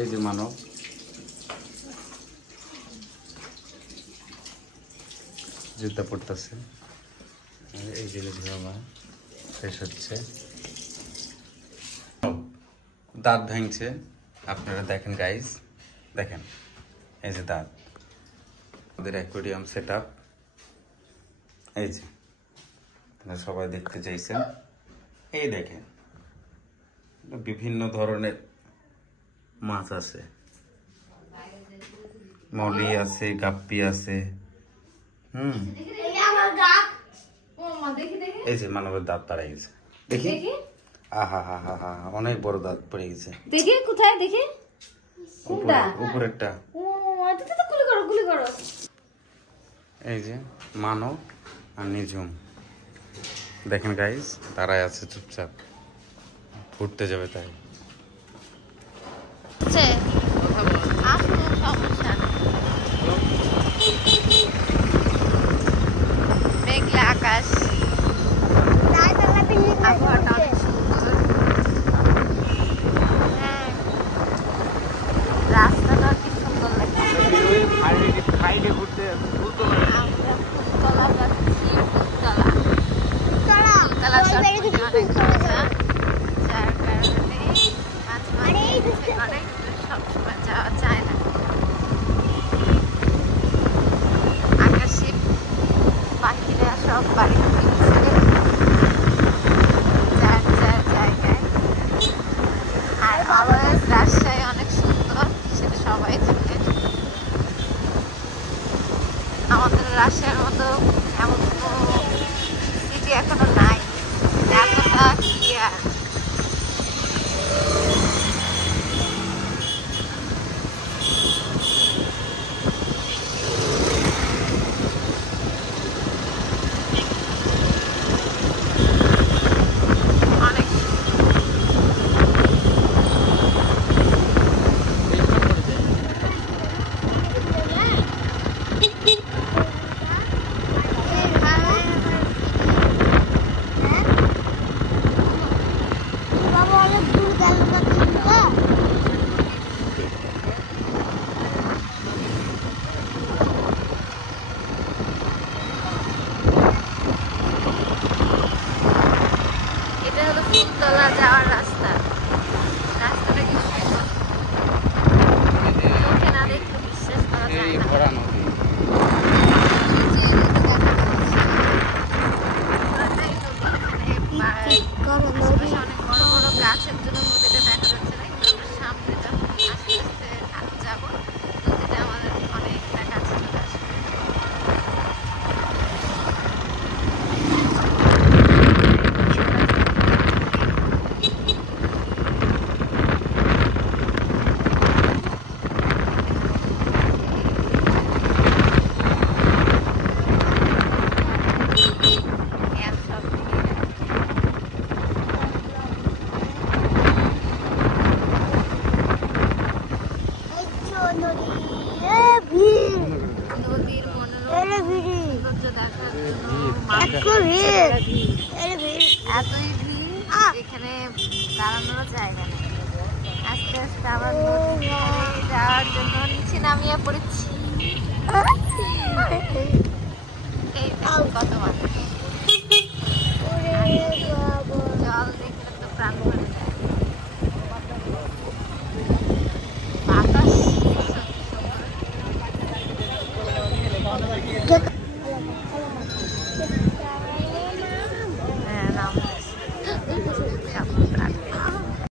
এই যে মানব জুতা পড়তেছে, এই জিনিসগুলো শেষ হচ্ছে। দাঁত ভাঙছে, আপনারা দেখেন গাইস, দেখেন এই যে দাঁত। আমাদের অ্যাকোয়ারিয়াম সেট আপ, এই যে সবাই দেখতে চাইছেন, এই দেখেন বিভিন্ন ধরনের মাছ আছে, মলি আছে, গাপ্পি আছে। এই যে মানবের দাঁত পাড়ে গেছে, দেখি। আহা হা হা হা, অনেক বড় দাঁত পড়ে গেছে। দেখি কোথায়, দেখি উপরেরটা। এই যে মানব আর নিঝুম, দেখেন গাইস, তারাই আছে চুপচাপ, ঘুরতে যাবে তাই। মেঘলা আকাশ, আবহাওয়াটা অনেক সুন্দর, রাস্তাটা কি সুন্দর লাগছে। আমরা ফুলতলা যাচ্ছি, ফুলতলা অনেক মজা, যার কারণে মাঝে মাঝে অনেক সবসময় যাওয়া যায় না। আকাশে পাখিরা সব বাড়ি ফিরছে যার যার জায়গায়, আর অলওয়েজ রাজশাহী অনেক সুন্দর, সেটা সবাই জানে। আমাদের রাজশাহীর মতো এমন কোনো সিটি এখনো নাই এতটা ক্লিয়ার। ফুলতলা যাওয়ার রাস্তা, রাস্তাটা কি সুন্দর, চোখে না দেখলে বিশ্বাস করা যায় না। অনেক বড় বড় গাছের জন্য নদীটা দেখা যাচ্ছে না, কিন্তু আমরা সামনে যখন আস্তে আস্তে যাবো নদীটা আমাদের অনেকটা কাছে চলে আসবে। নদীর মনোরম সৌন্দর্য দেখার জন্য এতই ভিড়, এখানে দাঁড়ানোর জায়গা নেই। আস্তে আস্তে আবার নদী যাওয়ার জন্য নিচে নামিয়ে পড়েছি। এই কত মানুষ।